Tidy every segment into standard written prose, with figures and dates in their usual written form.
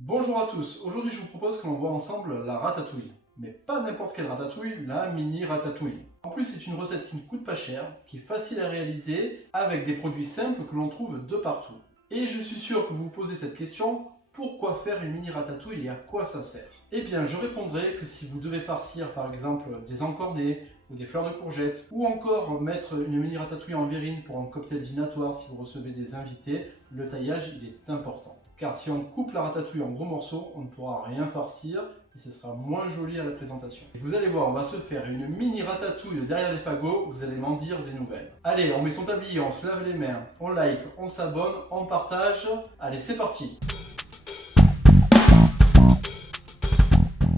Bonjour à tous, aujourd'hui je vous propose qu'on voit ensemble la ratatouille. Mais pas n'importe quelle ratatouille, la mini ratatouille. En plus c'est une recette qui ne coûte pas cher, qui est facile à réaliser, avec des produits simples que l'on trouve de partout. Et je suis sûr que vous vous posez cette question, pourquoi faire une mini ratatouille et à quoi ça sert? Eh bien je répondrai que si vous devez farcir par exemple des encornets, ou des fleurs de courgettes, ou encore mettre une mini ratatouille en verrine pour un cocktail dînatoire si vous recevez des invités, le taillage il est important. Car si on coupe la ratatouille en gros morceaux, on ne pourra rien farcir et ce sera moins joli à la présentation. Et vous allez voir, on va se faire une mini ratatouille derrière les fagots, vous allez m'en dire des nouvelles. Allez, on met son tablier, on se lave les mains, on like, on s'abonne, on partage. Allez, c'est parti!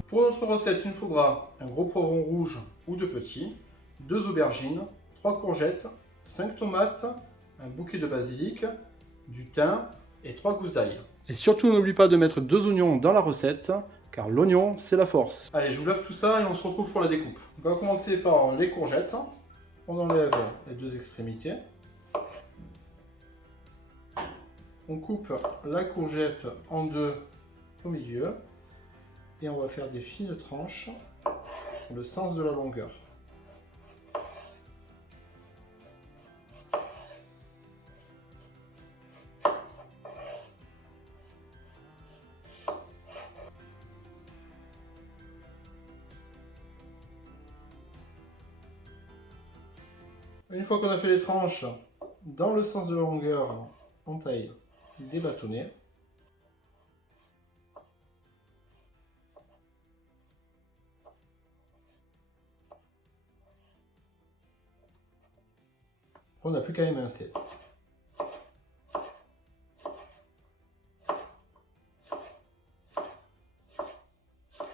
Pour notre recette, il nous faudra un gros poivron rouge ou deux petits, 2 aubergines, 3 courgettes, 5 tomates, un bouquet de basilic, du thym et 3 gousses d'ail. Et surtout n'oublie pas de mettre 2 oignons dans la recette, car l'oignon c'est la force. Allez, je vous lave tout ça et on se retrouve pour la découpe. Donc on va commencer par les courgettes. On enlève les 2 extrémités. On coupe la courgette en 2 au milieu. Et on va faire des fines tranches dans le sens de la longueur. Une fois qu'on a fait les tranches dans le sens de la longueur, on taille des bâtonnets. On n'a plus qu'à émincer.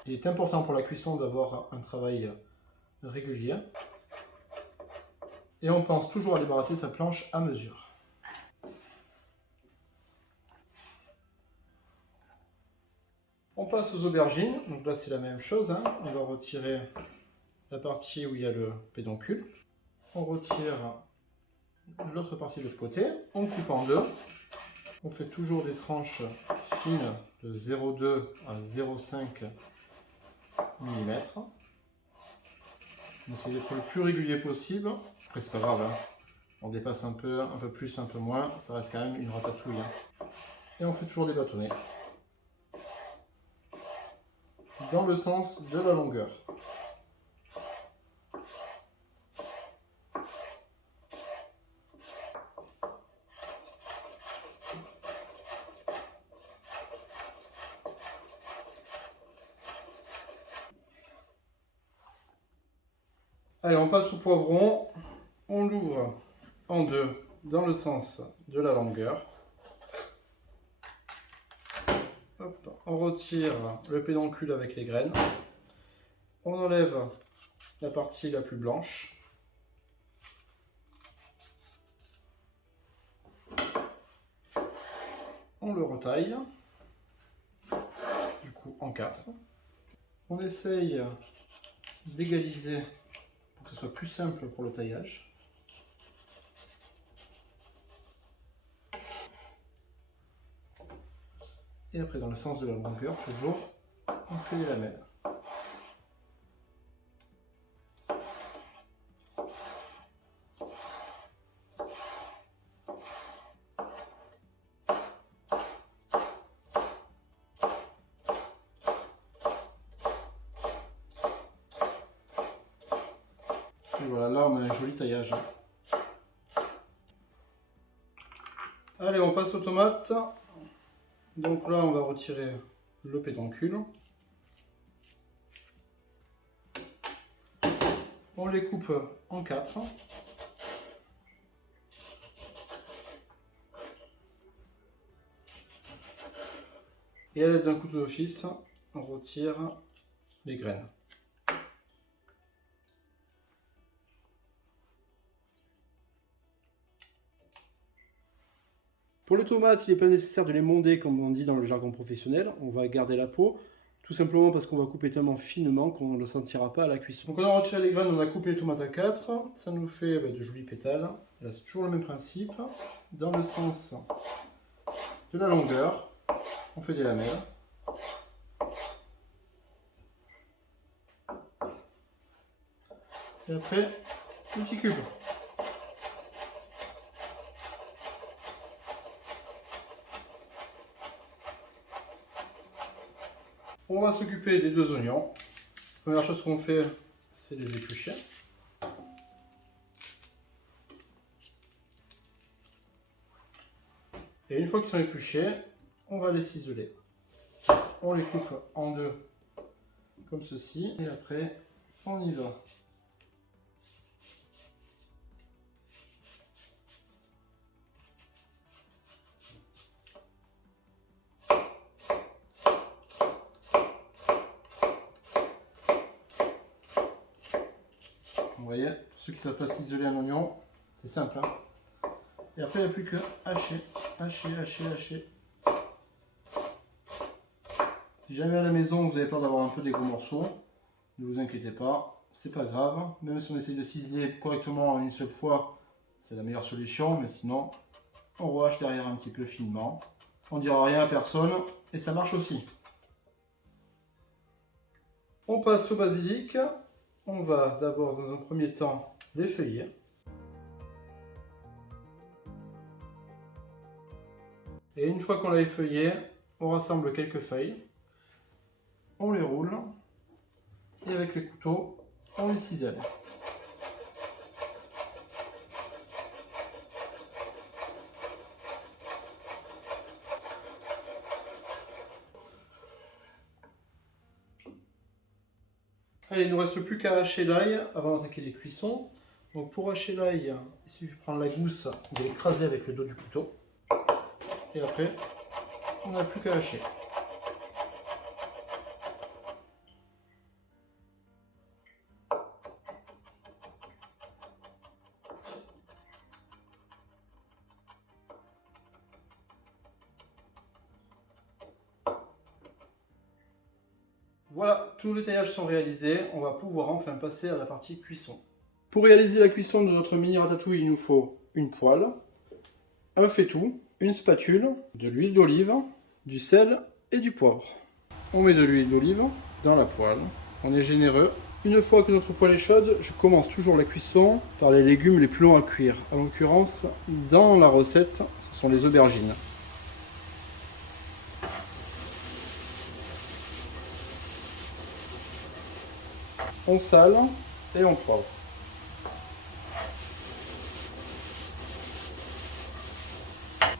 Il est important pour la cuisson d'avoir un travail régulier. Et on pense toujours à débarrasser sa planche à mesure. On passe aux aubergines. Donc là c'est la même chose. On va retirer la partie où il y a le pédoncule. On retire l'autre partie de l'autre côté. On coupe en deux. On fait toujours des tranches fines de 0,2 à 0,5 mm. On essaie d'être le plus régulier possible. Après c'est pas grave, on dépasse un peu plus, un peu moins, ça reste quand même une ratatouille. Et on fait toujours des bâtonnets dans le sens de la longueur. Allez, on passe au poivron, on l'ouvre en deux dans le sens de la longueur. Hop, on retire le pédoncule avec les graines. On enlève la partie la plus blanche. On le retaille, du coup en 4. On essaye d'égaliser pour que ce soit plus simple pour le taillage. Et après, dans le sens de la longueur, toujours, on fait des lamelles. Et voilà, là on a un joli taillage. Allez, on passe aux tomates. Donc là, on va retirer le pédoncule. On les coupe en 4. Et à l'aide d'un couteau d'office, on retire les graines. Pour les tomates, il n'est pas nécessaire de les monder comme on dit dans le jargon professionnel. On va garder la peau, tout simplement parce qu'on va couper tellement finement qu'on ne le sentira pas à la cuisson. Donc on a retiré les graines, on a coupé les tomates à 4. Ça nous fait de jolis pétales. Là c'est toujours le même principe. Dans le sens de la longueur, on fait des lamelles. Et après, le petit cube. On va s'occuper des 2 oignons. Première chose qu'on fait, c'est les éplucher. Et une fois qu'ils sont épluchés, on va les ciseler. On les coupe en 2 comme ceci. Et après, on y va. Vous voyez, pour ceux qui ne savent pas ciseler un oignon, c'est simple. Hein. Et après, il n'y a plus que hacher, hacher, hacher, hacher. Si jamais à la maison vous avez peur d'avoir un peu des gros morceaux, ne vous inquiétez pas, c'est pas grave. Même si on essaie de ciseler correctement une seule fois, c'est la meilleure solution. Mais sinon, on rehache derrière un petit peu finement. On ne dira rien à personne et ça marche aussi. On passe au basilic. On va d'abord dans un premier temps l'effeuiller. Et une fois qu'on l'a effeuillé, on rassemble quelques feuilles. On les roule. Et avec le couteau, on les cisèle. Allez, il ne nous reste plus qu'à hacher l'ail avant d'attaquer les cuissons. Donc pour hacher l'ail, il suffit de prendre la gousse, de l'écraser avec le dos du couteau. Et après, on n'a plus qu'à hacher. Voilà, tous les taillages sont réalisés, on va pouvoir enfin passer à la partie cuisson. Pour réaliser la cuisson de notre mini ratatouille, il nous faut une poêle, un faitout, une spatule, de l'huile d'olive, du sel et du poivre. On met de l'huile d'olive dans la poêle, on est généreux. Une fois que notre poêle est chaude, je commence toujours la cuisson par les légumes les plus longs à cuire. En l'occurrence, dans la recette, ce sont les aubergines. On sale et on poivre.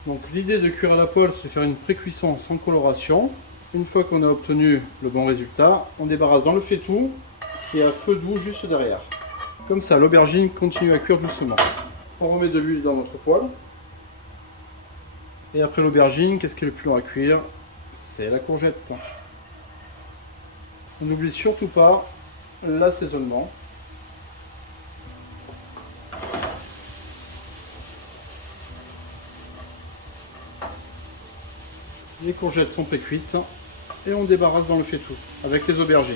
Donc l'idée de cuire à la poêle, c'est de faire une pré-cuisson sans coloration. Une fois qu'on a obtenu le bon résultat, on débarrasse dans le faitout qui est à feu doux juste derrière. Comme ça, l'aubergine continue à cuire doucement. On remet de l'huile dans notre poêle. Et après l'aubergine, qu'est-ce qui est le plus long à cuire? C'est la courgette. On n'oublie surtout pas l'assaisonnement. Les courgettes sont pré-cuites et on débarrasse dans le faitout avec les aubergines.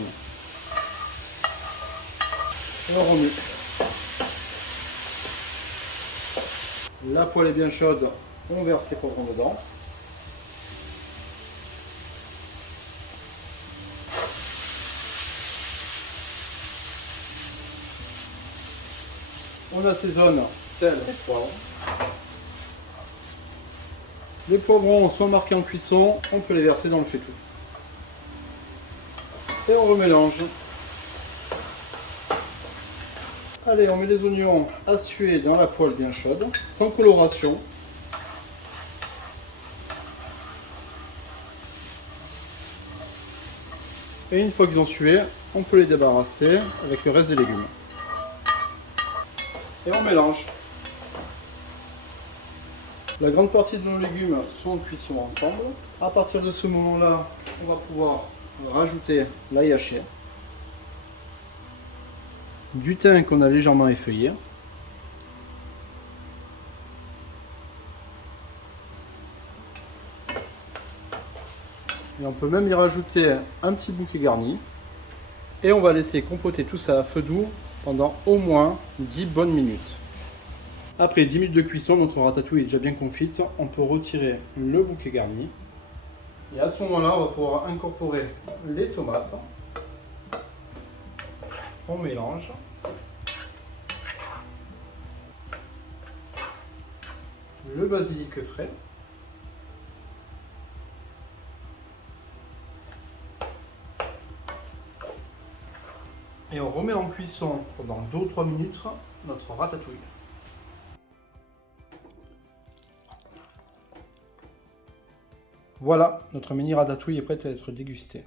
Et on remue. La poêle est bien chaude, on verse les poivrons dedans. On assaisonne sel et poivre. Les poivrons sont marqués en cuisson, on peut les verser dans le faitout. Et on remélange. Allez, on met les oignons à suer dans la poêle bien chaude, sans coloration. Et une fois qu'ils ont sué, on peut les débarrasser avec le reste des légumes. Et on mélange. La grande partie de nos légumes sont en cuisson ensemble. À partir de ce moment-là, on va pouvoir rajouter l'ail haché, du thym qu'on a légèrement effeuillé, et on peut même y rajouter un petit bouquet garni. Et on va laisser compoter tout ça à feu doux pendant au moins 10 bonnes minutes. Après 10 minutes de cuisson, notre ratatouille est déjà bien confite. On peut retirer le bouquet garni. Et à ce moment-là, on va pouvoir incorporer les tomates. On mélange. le basilic frais. Et on remet en cuisson pendant 2 ou 3 minutes notre ratatouille. Voilà, notre mini ratatouille est prête à être dégustée.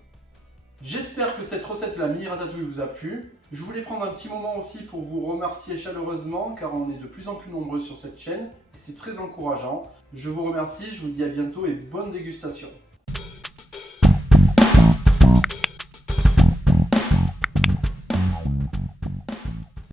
J'espère que cette recette de la mini ratatouille vous a plu. Je voulais prendre un petit moment aussi pour vous remercier chaleureusement car on est de plus en plus nombreux sur cette chaîne et c'est très encourageant. Je vous remercie, je vous dis à bientôt et bonne dégustation.